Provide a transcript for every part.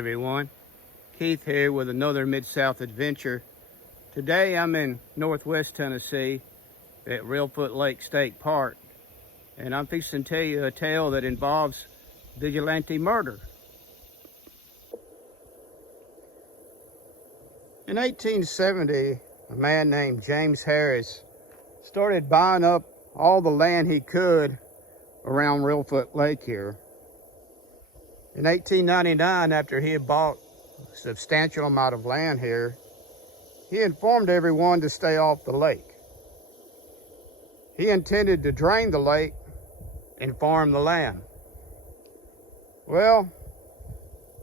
everyone. Keith here with another Mid-South adventure. Today I'm in northwest Tennessee at Reelfoot Lake State Park, and I'm fixing to tell you a tale that involves vigilante murder. In 1870, a man named James Harris started buying up all the land he could around Reelfoot Lake here. In 1899, after he had bought a substantial amount of land here, he informed everyone to stay off the lake. He intended to drain the lake and farm the land. Well,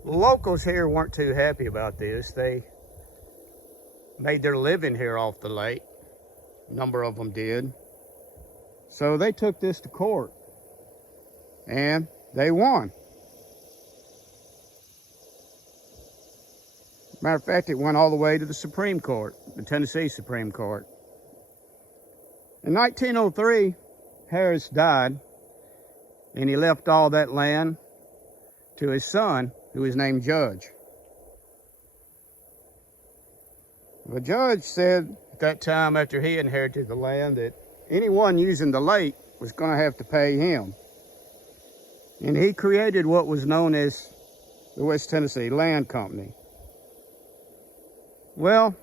the locals here weren't too happy about this. They made their living here off the lake. A number of them did. So they took this to court, and they won. Matter of fact, it went all the way to the Supreme Court, the Tennessee Supreme Court. In 1903, Harris died, and he left all that land to his son, who was named Judge. The judge said at that time, after he inherited the land, that anyone using the lake was going to have to pay him. And he created what was known as the West Tennessee Land Company. Well,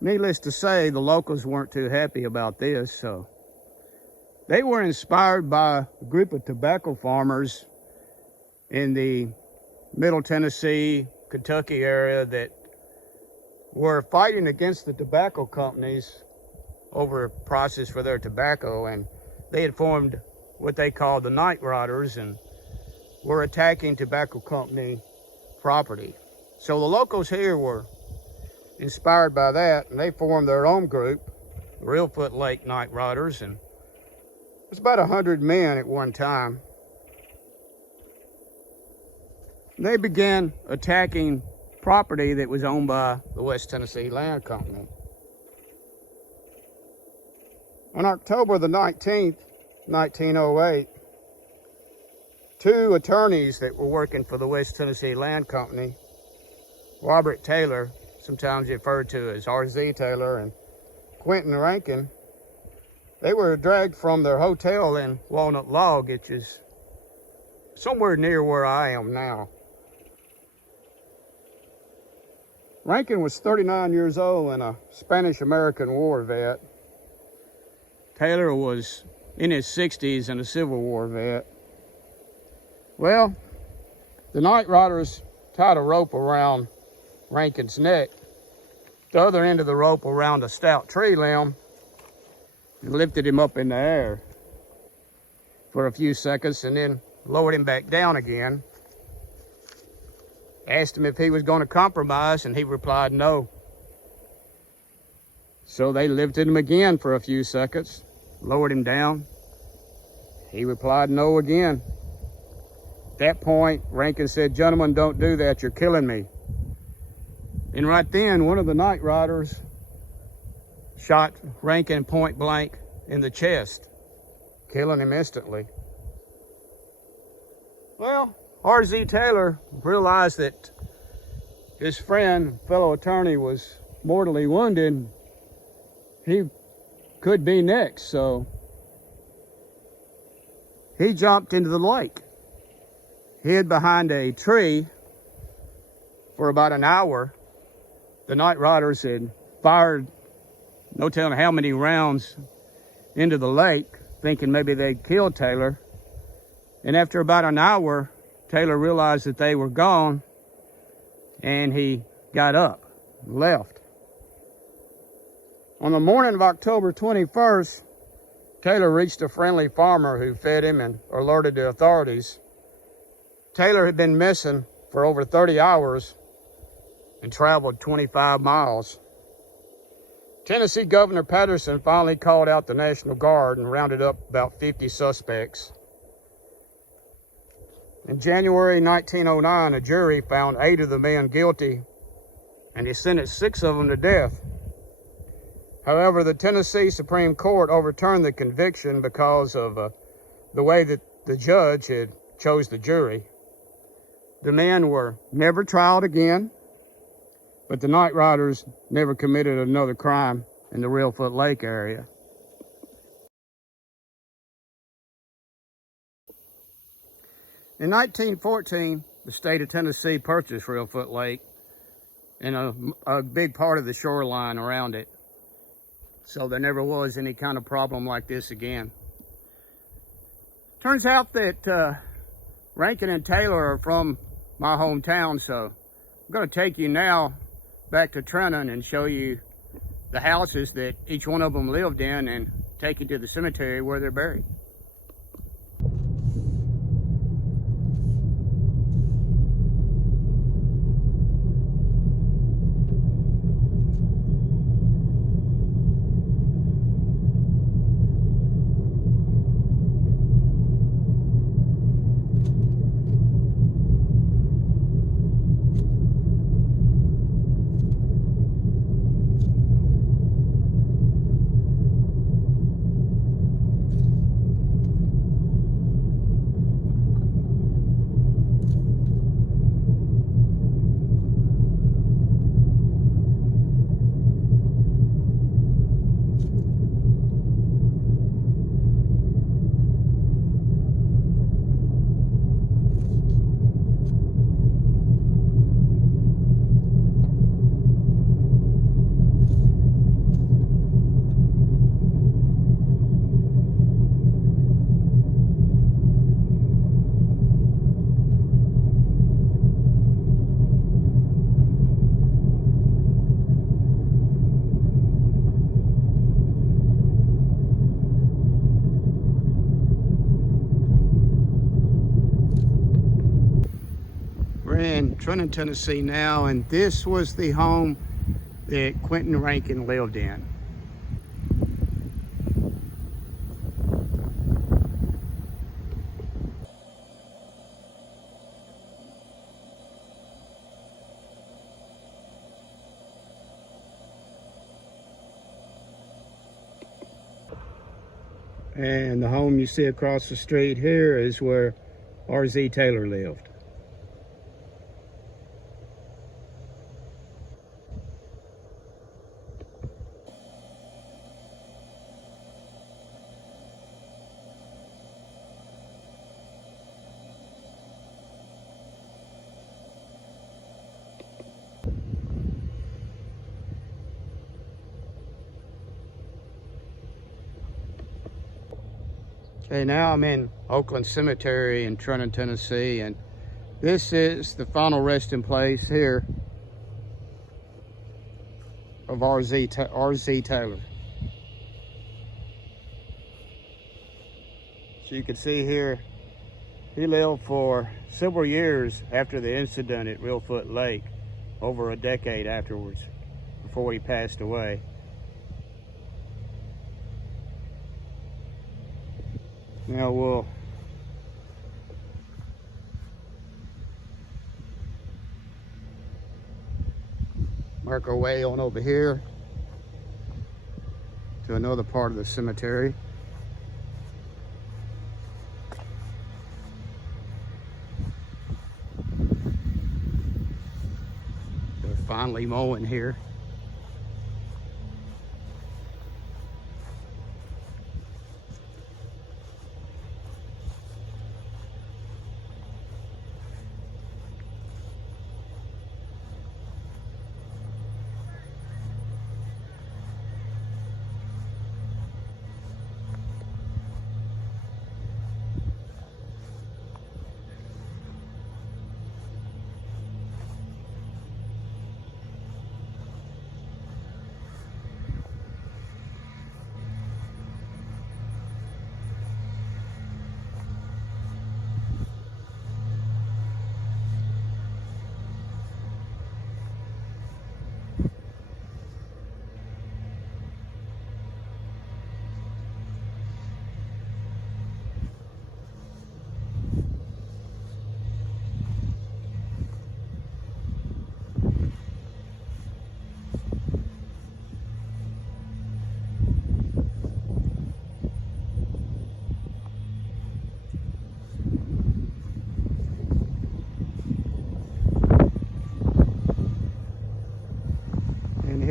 needless to say, the locals weren't too happy about this, so they were inspired by a group of tobacco farmers in the Middle Tennessee, Kentucky area that were fighting against the tobacco companies over prices for their tobacco, and they had formed what they called the Nightriders and were attacking tobacco company property. So the locals here were inspired by that, and they formed their own group, the Reelfoot Lake Nightriders, and it was about 100 men at one time. They began attacking property that was owned by the West Tennessee Land Company. On October the 19th, 1908, two attorneys that were working for the West Tennessee Land Company, Robert Taylor, sometimes referred to as R.Z. Taylor, and Quentin Rankin, they were dragged from their hotel in Walnut Log, which is somewhere near where I am now. Rankin was 39 years old and a Spanish-American War vet. Taylor was in his 60s and a Civil War vet. Well, the Nightriders tied a rope around Rankin's neck, the other end of the rope around a stout tree limb, and lifted him up in the air for a few seconds and then lowered him back down again. Asked him if he was going to compromise, and he replied no. So they lifted him again for a few seconds, lowered him down. He replied no again. At that point, Rankin said, "Gentlemen, don't do that, you're killing me." And right then, one of the Nightriders shot Rankin point blank in the chest, killing him instantly. Well, R.Z. Taylor realized that his friend, fellow attorney, was mortally wounded. He could be next, so he jumped into the lake, hid behind a tree for about an hour. The Nightriders had fired no telling how many rounds into the lake, thinking maybe they'd kill Taylor. And after about an hour, Taylor realized that they were gone, and he got up and left. On the morning of October 21st, Taylor reached a friendly farmer who fed him and alerted the authorities. Taylor had been missing for over 30 hours and traveled 25 miles. Tennessee Governor Patterson finally called out the National Guard and rounded up about 50 suspects. In January 1909, a jury found 8 of the men guilty, and he sentenced 6 of them to death. However, the Tennessee Supreme Court overturned the conviction because of the way that the judge had chose the jury. The men were never tried again, but the Nightriders never committed another crime in the Reelfoot Lake area. In 1914, the state of Tennessee purchased Reelfoot Lake and a big part of the shoreline around it. So there never was any kind of problem like this again. Turns out that Rankin and Taylor are from my hometown, so I'm going to take you now back to Trenton and show you the houses that each one of them lived in and take you to the cemetery where they're buried. We're in Trenton, Tennessee now, and this was the home that Quentin Rankin lived in. And the home you see across the street here is where R.Z. Taylor lived. Okay, now I'm in Oakland Cemetery in Trenton, Tennessee, and this is the final resting place here of R.Z. Taylor. So you can see here, he lived for several years after the incident at Reelfoot Lake, over a decade afterwards, before he passed away. Now we'll mark our way on over here to another part of the cemetery. They're finally mowing here.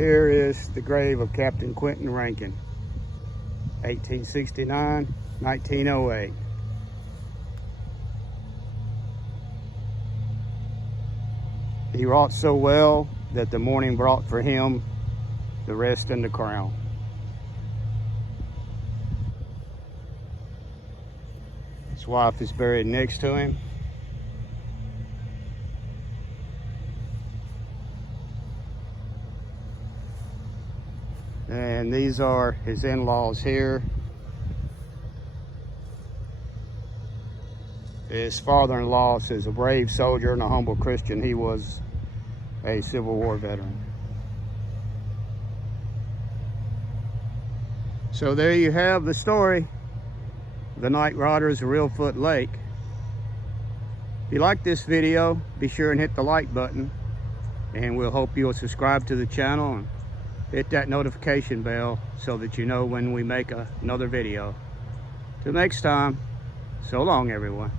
here is the grave of Captain Quentin Rankin, 1869, 1908. He wrought so well that the morning brought for him the rest and the crown. His wife is buried next to him. And these are his in-laws here. His father-in-law is a brave soldier and a humble Christian. He was a Civil War veteran. So there you have the story of the Nightriders of Reelfoot Lake. If you like this video, be sure and hit the like button, and we'll hope you'll subscribe to the channel and hit that notification bell so that you know when we make another video. Till next time, so long everyone.